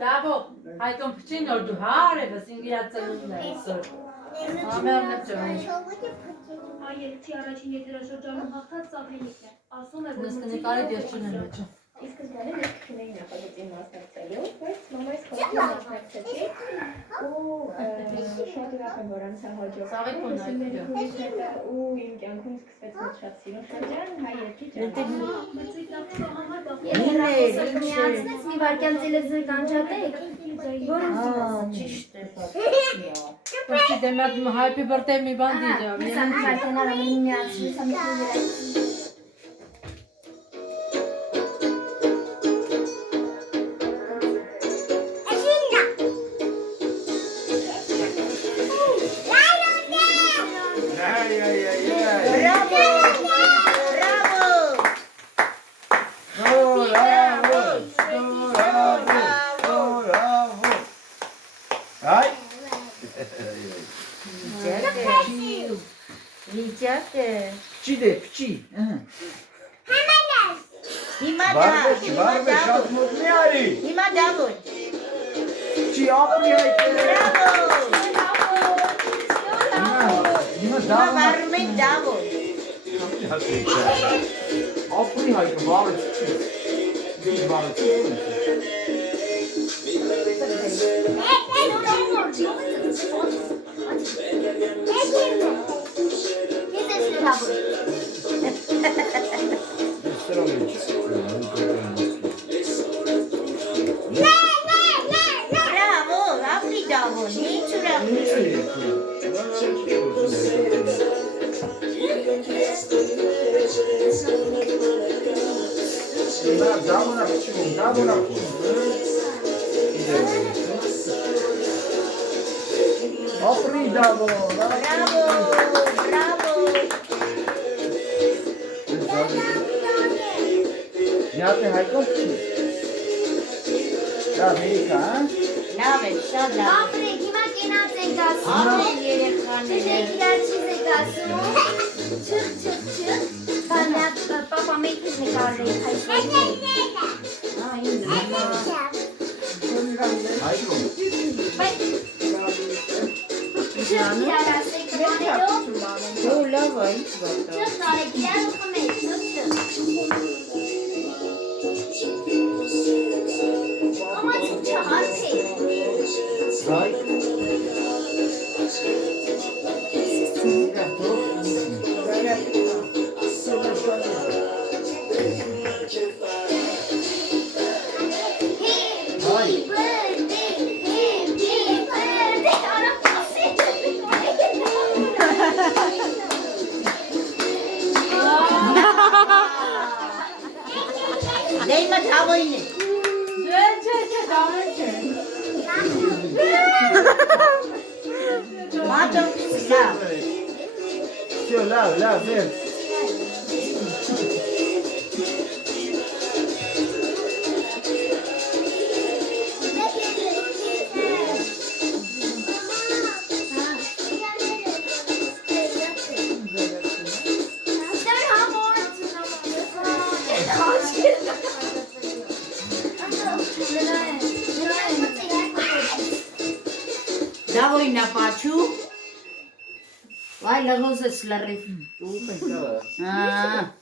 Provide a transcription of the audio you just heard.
Դավո, հայտոն փչին որ դու հարևս ինգիացելունն է այսօր։ Ամերն է ճոհի։ Այելքի առաջին եթերաշրջանում հաղթած Սափենիկն է։ Ասում է, որ նկարի դերչին է մեջը։ Իսկ սկզբանե ես քնեի նախագծին մասնակցելու, բայց մամայս խոսքին մասնակցեցի ու շատ ուրախ եմ, որ անցա հաջող։ Ու իմ կյանքում սկսվեց մի շատ սիրուն շրջան, հայ երկի Միացնես մի վարկյան տելևիզոր կանջատեք, որ ճիշտ է։ Պրոստի դեմատ happy birthday մի բան դիջա։ Ես անկարքենար ամեն միացնես ամեն Pchi. Barbe, շատ մոտ մի արի։ Հիմա դավոր։ Pchi, ապրի հայտ։ Հիմա դավոր։ Բարում ենք դավոր։ Ապրի հայտ, բարը չի։ Դի բարը չի։ Bravo, apri davo, nici Apri davo. Bravo, bravo. Niate հայկով չի։ Դա Ամերիկա, հա։ Լավ է, շատ լավ։ Ապրեք, հիմա կենաց ենք ասում։ Ապրեն երեխաները։ Դեք իրար չիզ եք ասում։ Չխ, բանակ, պապա մեկից նկարրեք հայտնի։ Հայկով։ Չխ, իրար ասեք մանելով։ Ու լավ է, ինչ բատա։ Չխ, տարեք իրար ու խմեք, չխ։ Ամացիկ չհարփեք։ Հայ։ Լեյմա դավոյն է։ Չէ, դավոյն չէ։ Մատը լավ։ Всё, լավ, վեր։ Դավոյն է պաչու։ Վայ լղոզ ես լրիվ։ Դու պետք է։ Հա։